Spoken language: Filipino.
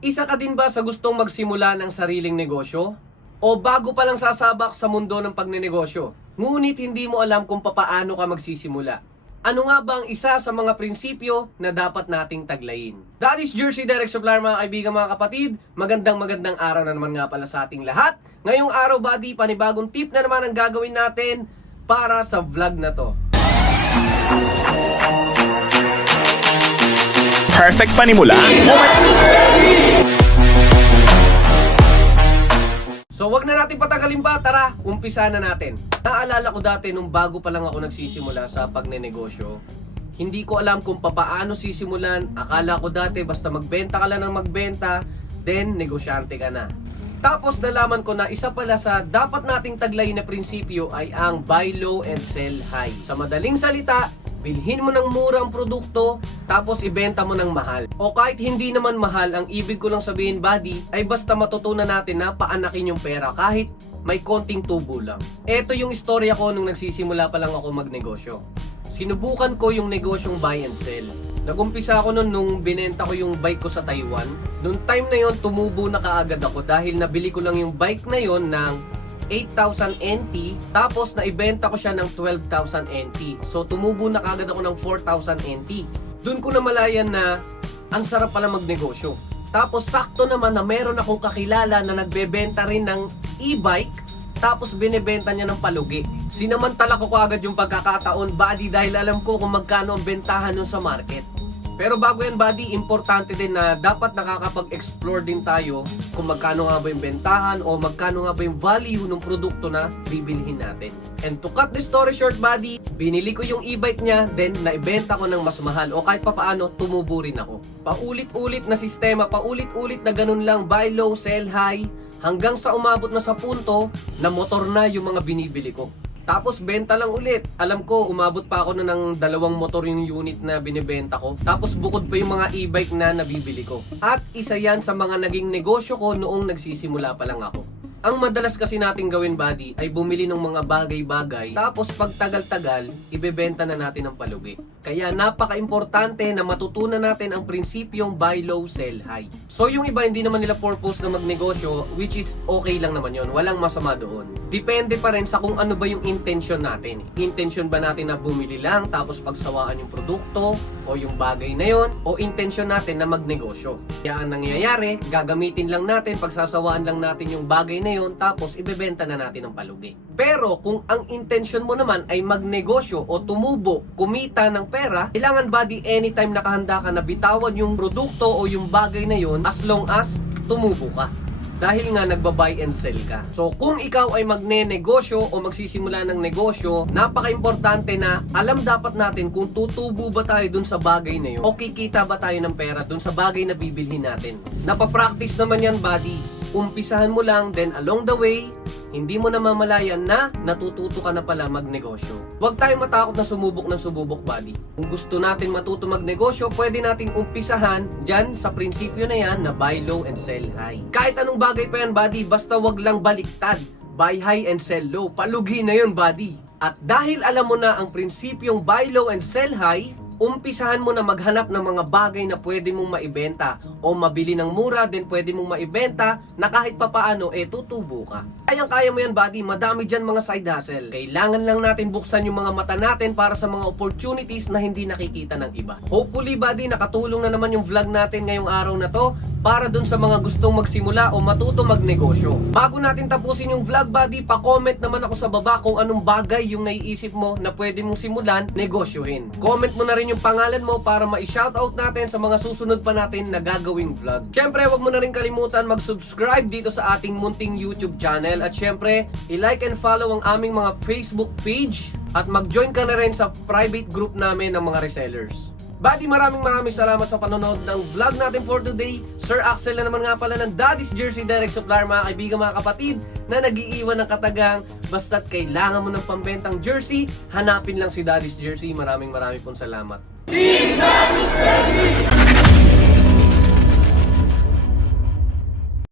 Isa ka din ba sa gustong magsimula ng sariling negosyo? O bago pa lang sasabak sa mundo ng pagnenegosyo, ngunit hindi mo alam kung papaano ka magsisimula? Ano nga ba ang isa sa mga prinsipyo na dapat nating taglayin? That is Jersey Direct Supplier, mga kaibigan, mga kapatid. Magandang araw na naman nga pala sa ating lahat. Ngayong araw, buddy, panibagong tip na naman ang gagawin natin para sa vlog na to. Perfect panimula. So wag na natin patagalin pa, tara, umpisa na natin. Naalala ko dati nung bago pa lang ako nagsisimula sa pagnenegosyo, hindi ko alam kung papaano sisimulan. Akala ko dati basta magbenta ka lang ng magbenta, then negosyante ka na. Tapos nalaman ko na isa pala sa dapat nating taglayin na prinsipyo ay ang buy low and sell high. Sa madaling salita, bilhin mo ng murang produkto, tapos ibenta mo ng mahal. O kahit hindi naman mahal, ang ibig ko lang sabihin, buddy, ay basta matutunan natin na paanakin yung pera kahit may konting tubo lang. Ito yung istorya ko nung nagsisimula pa lang ako magnegosyo. Sinubukan ko yung negosyong buy and sell. Nagumpisa ako nung binenta ko yung bike ko sa Taiwan. Noong time na yon, tumubo na kaagad ako dahil nabili ko lang yung bike na yon ng 8,000 NT, tapos naibenta ko siya ng 12,000 NT. So tumubo na kagad ako ng 4,000 NT. Doon ko namalayan na ang sarap pala magnegosyo. Tapos sakto naman na meron akong kakilala na nagbebenta rin ng e-bike, tapos binebenta niya ng palugi. Sinamantala ko agad yung pagkakataon, buddy, dahil alam ko kung magkano ang bentahan nun sa market. Pero bago yan, buddy, importante din na dapat nakakapag-explore din tayo kung magkano nga ba yung bentahan o magkano nga ba yung value ng produkto na bibilihin natin. And to cut the story short, buddy, binili ko yung e-bike niya, then naibenta ko ng mas mahal o kahit papaano, tumubo rin ako. Paulit-ulit na sistema, paulit-ulit na ganun lang, buy low, sell high, hanggang sa umabot na sa punto na motor na yung mga binibili ko. Tapos benta lang ulit. Alam ko, umabot pa ako na ng 2 motor yung unit na binibenta ko. Tapos bukod pa yung mga e-bike na nabibili ko. At isa yan sa mga naging negosyo ko noong nagsisimula pa lang ako. Ang madalas kasi nating gawin, buddy, ay bumili ng mga bagay-bagay, tapos pag tagal-tagal, ibebenta na natin ang palugi. Kaya napaka-importante na matutunan natin ang prinsipyong buy low, sell high. So yung iba hindi naman nila purpose na magnegosyo, which is okay lang naman yon, walang masama doon. Depende pa rin sa kung ano ba yung intention natin. Intention ba natin na bumili lang, tapos pagsawaan yung produkto, o yung bagay na yon, o intention natin na magnegosyo. Kaya ang nangyayari, gagamitin lang natin, pagsasawaan lang natin yung bagay na yon, tapos ibebenta na natin ang palugi. Pero kung ang intention mo naman ay magnegosyo o tumubo, kumita ng pera, kailangan, buddy, anytime nakahanda ka na bitawan yung produkto o yung bagay na yon as long as tumubo ka. Dahil nga nagba-buy and sell ka. So kung ikaw ay magne-negosyo o magsisimula ng negosyo, napaka-importante na alam dapat natin kung tutubo ba tayo dun sa bagay na yun o kikita ba tayo ng pera dun sa bagay na bibilhin natin. Napapractice naman yan, buddy. Umpisahan mo lang, then along the way, hindi mo namamalayan na natututo ka na pala magnegosyo. Huwag tayong matakot na sumubok ng sububok, buddy. Kung gusto natin matuto magnegosyo, pwede nating umpisahan dyan sa prinsipyo na yan na buy low and sell high. Kahit anong bagay pa yan, buddy, basta wag lang baliktad. Buy high and sell low. Palugi na yun, buddy. At dahil alam mo na ang prinsipyong buy low and sell high, umpisahan mo na maghanap ng mga bagay na pwede mong maibenta o mabili ng mura din pwede mong maibenta na kahit papaano tutubo ka. Kayang-kaya mo yan, buddy. Madami dyan mga side hustle. Kailangan lang natin buksan yung mga mata natin para sa mga opportunities na hindi nakikita ng iba. Hopefully, buddy, nakatulong na naman yung vlog natin ngayong araw na to para dun sa mga gustong magsimula o matuto magnegosyo. Bago natin tapusin yung vlog, buddy, pa-comment naman ako sa baba kung anong bagay yung naiisip mo na pwede mong simulan, negosyohin. Comment mo na rin yung pangalan mo para ma-shoutout natin sa mga susunod pa natin na gagawing vlog. Syempre, wag mo na rin kalimutan mag-subscribe dito sa ating munting YouTube channel at syempre, i-like and follow ang aming mga Facebook page at mag-join ka na rin sa private group namin ng mga resellers. Buddy, maraming salamat sa panonood ng vlog natin for today. Sir Axel na naman nga pala ng Daddy's Jersey Direct Supplier, mga kaibigan, mga kapatid, na nag-iiwan ng katagang basta't kailangan mo ng pambentang jersey, hanapin lang si Daddy's Jersey. Maraming pong salamat. Team Daddy's Jersey!